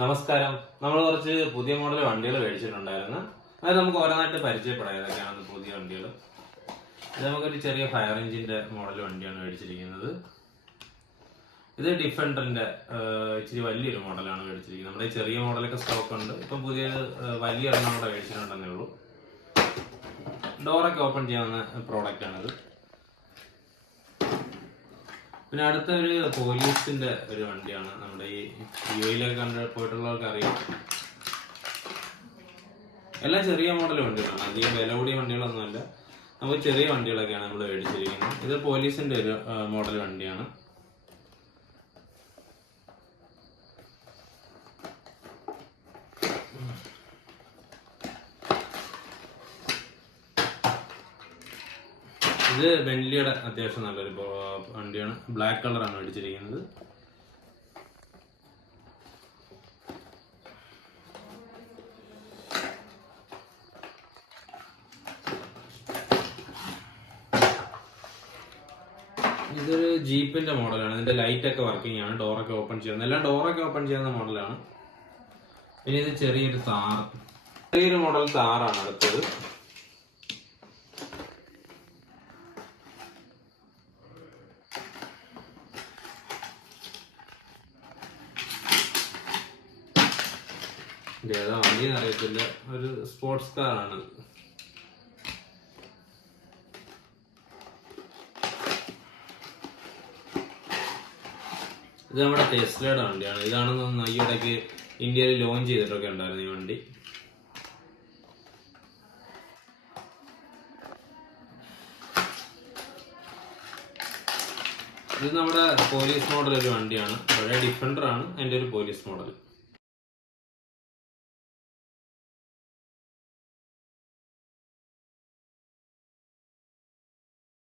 നമസ്കാരം. നമ്മൾ കുറച്ച് പുതിയ മോഡൽ വണ്ടികൾ മേടിച്ചിട്ടുണ്ടായിരുന്നു. അത് നമുക്ക് ഓരോന്നായിട്ട് പരിചയപ്പെടാം ഏതൊക്കെയാണ് പുതിയ വണ്ടികൾ. ഇത് നമുക്കൊരു ചെറിയ ഫയർ എഞ്ചിന്റെ മോഡൽ വണ്ടിയാണ് മേടിച്ചിരിക്കുന്നത്. ഇത് ഡിഫൻഡറിന്റെ ഇച്ചിരി വലിയൊരു മോഡലാണ് മേടിച്ചിരിക്കുന്നത്. നമ്മുടെ ചെറിയ മോഡലൊക്കെ സ്റ്റോക്ക് ഉണ്ട്. ഇപ്പം പുതിയ വലിയ എണ്ണം കൂടെ മേടിച്ചിട്ടുണ്ടെന്നേ ഉള്ളൂ. ഡോറൊക്കെ ഓപ്പൺ ചെയ്യാവുന്ന പ്രോഡക്റ്റ് ആണിത്. പിന്നെ അടുത്ത ഒരു പോലീസിന്റെ ഒരു വണ്ടിയാണ്. നമ്മുടെ ഈ യുഎയിലൊക്കെ പോയിട്ടുള്ളവർക്ക് അറിയാം. എല്ലാം ചെറിയ മോഡൽ വണ്ടികളാണ്, അധികം വില കൂടിയ വണ്ടികളൊന്നുമല്ല. നമുക്ക് ചെറിയ വണ്ടികളൊക്കെയാണ് നമ്മൾ മേടിച്ചിരിക്കുന്നത്. ഇത് പോലീസിന്റെ ഒരു മോഡൽ വണ്ടിയാണ്. ഇത് ബെന്റ്ലിയുടെ അത്യാവശ്യം നല്ലൊരു വണ്ടിയാണ്. ബ്ലാക്ക് കളറാണ് മേടിച്ചിരിക്കുന്നത്. ഇതൊരു ജീപ്പിന്റെ മോഡലാണ്. ഇതിന്റെ ലൈറ്റ് ഒക്കെ വർക്കിംഗ് ആണ്. ഡോറൊക്കെ ഓപ്പൺ ചെയ്യുന്നത്, എല്ലാം ഡോറൊക്കെ ഓപ്പൺ ചെയ്യുന്ന മോഡലാണ്. പിന്നെ ഇത് ചെറിയൊരു മോഡൽ താറാണ് അടുത്തത്. ഏതാ വണ്ടിയെന്ന് അറിയത്തില്ല, ഒരു സ്പോർട്സ് കാറാണ്. ഇത് നമ്മുടെ ടെസ്ലയുടെ വണ്ടിയാണ്. ഇതാണെന്ന് ഈയിടയ്ക്ക് ഇന്ത്യയിൽ ലോഞ്ച് ചെയ്തിട്ടൊക്കെ ഉണ്ടായിരുന്നു ഈ വണ്ടി. ഇത് നമ്മുടെ പോലീസ് മോഡൽ ഒരു വണ്ടിയാണ്. പഴയ ഡിഫൻഡർ ആണ് അതിന്റെ ഒരു പോലീസ് മോഡൽ.